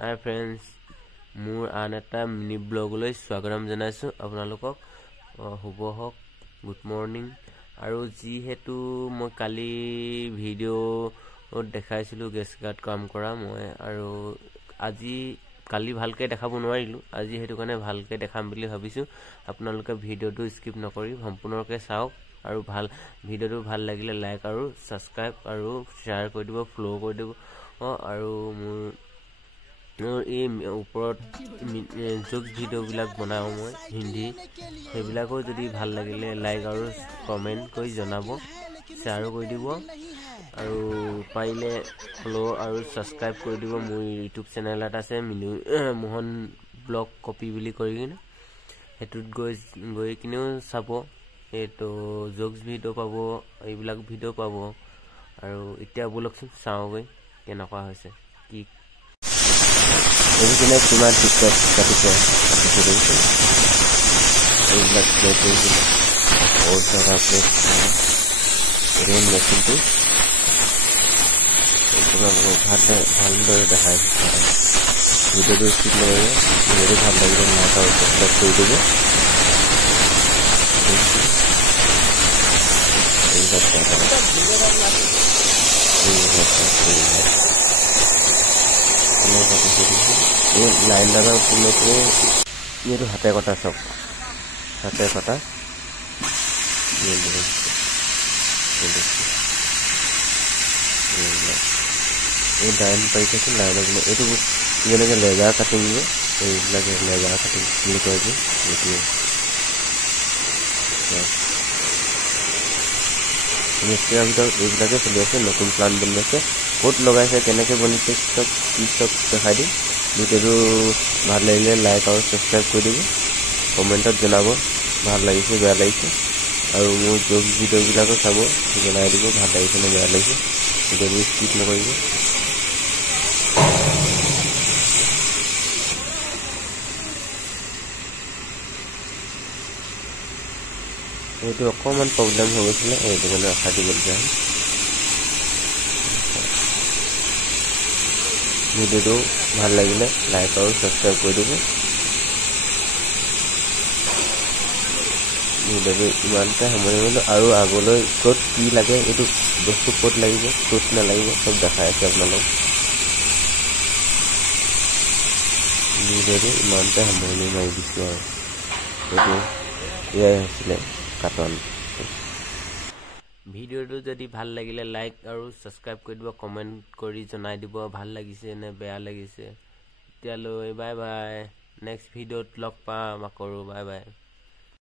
হাই friends, মোৰ আন এটা মিনি ব্লগলৈ স্বাগতম জনাইছোঁ আপোনালোকক। শুভ হওক, গুড মৰ্ণিং। আৰু যিহেতু মই কালি ভিডিঅ'ত দেখাইছিলোঁ গেছ কাৰ্ড কাম কৰা মই, আৰু কালি ভালকৈ দেখাব নোৱাৰিলোঁ, আজি সেইটো কাৰণে ভালকৈ দেখাম বুলি ভাবিছোঁ। আপোনালোকে ভিডিঅ'টো স্কিপ নকৰি সম্পূৰ্ণকৈ চাওক, আৰু ভিডিঅ'টো ভাল লাগিলে লাইক আৰু ছাবস্ক্ৰাইব আৰু শ্বেয়াৰ কৰি দিব, ফ'ল' কৰি দিব। আৰু মোৰ এই ওপৰত জোক ভিডিঅ'বিলাক বনাওঁ মই হিন্দী, সেইবিলাকো যদি ভাল লাগিলে লাইক আৰু কমেণ্ট কৰি জনাব, শ্বেয়াৰো কৰি দিব, আৰু পাৰিলে ফ'ল' আৰু ছাবস্ক্ৰাইব কৰি দিব। মোৰ ইউটিউব চেনেল এটা আছে মোহন ব্লগ কপি বুলি কৰি কিনে, সেইটোত গৈ কিনেও চাব। এইটো জোকছ ভিডিঅ' পাব, এইবিলাক ভিডিঅ' পাব। আৰু এতিয়া ব'লকচোন চাওঁগৈ কেনেকুৱা হৈছে কি এইবিলাক কিমান টিকটক কাটিছে এইবিলাক প্লে কৰিছিলে বহুত জেগা প্লেচ ৰেইন মেচিনটো আপোনালোকক ভালদৰে দেখাইছে। ভিডিঅ'টো স্কিপ নকৰিব, ভিডিঅ'টো ভাল লাগিলে লাইক আৰু ছাবস্ক্ৰাইব কৰি দিব। লাইনডালৰ ফুলতে এইটো হাতে কটা, চব হাতে কটা এই লাইন পাই থাকি লাইনৰ এইটো যেনেকৈ লেজাৰ কাটিং যে, এইবিলাকে লেজাৰ কাটিং বুলি কয় যে, এইটোৱে মিস্ত্ৰীৰ ভিতৰত এইবিলাকে চলি আছে। নতুন প্লান বনি আছে, ক'ত লগাইছে, কেনেকৈ বনিছে, চব দেখাই দিম। ভিডিঅ'টো ভাল লাগিলে লাইক আৰু ছাবস্ক্ৰাইব কৰি দিব, কমেণ্টত জনাব ভাল লাগিছে বেয়া লাগিছে, আৰু মোৰ জোক ভিডিঅ'বিলাকো চাব, জনাই দিব ভাল লাগিছে নে বেয়া লাগিছে। ভিডিঅ'বোৰ স্কিপ নকৰিব। এইটো অকণমান প্ৰব্লেম হৈ গৈছিলে, সেইটো কাৰণে ৰখাই দিবলগীয়া হ'ল। ভিডিঅ'টো ভাল লাগিলে লাইক আৰু ছাবস্ক্ৰাইব কৰি দিব। ভিডিঅ'টো ইমানতে সামৰি গ'লোঁ, আৰু আগলৈ ক'ত কি লাগে, এইটো বস্তু ক'ত লাগিব ক'ত নালাগিব চব দেখাই আছে আপোনালোক। ভিডিঅ'টো ইমানতে সামৰণি মাৰি দিছোঁ, আৰু এইটো এয়াই হৈছিলে কাটন। ভিডিঅ'টো যদি ভাল লাগিলে লাইক আৰু ছাবস্ক্ৰাইব কৰি দিব, কমেণ্ট কৰি জনাই দিব ভাল লাগিছে নে বেয়া লাগিছে। এতিয়ালৈ বাই বাই, নেক্সট ভিডিঅ'ত লগ পাম আকৌ, বাই বাই।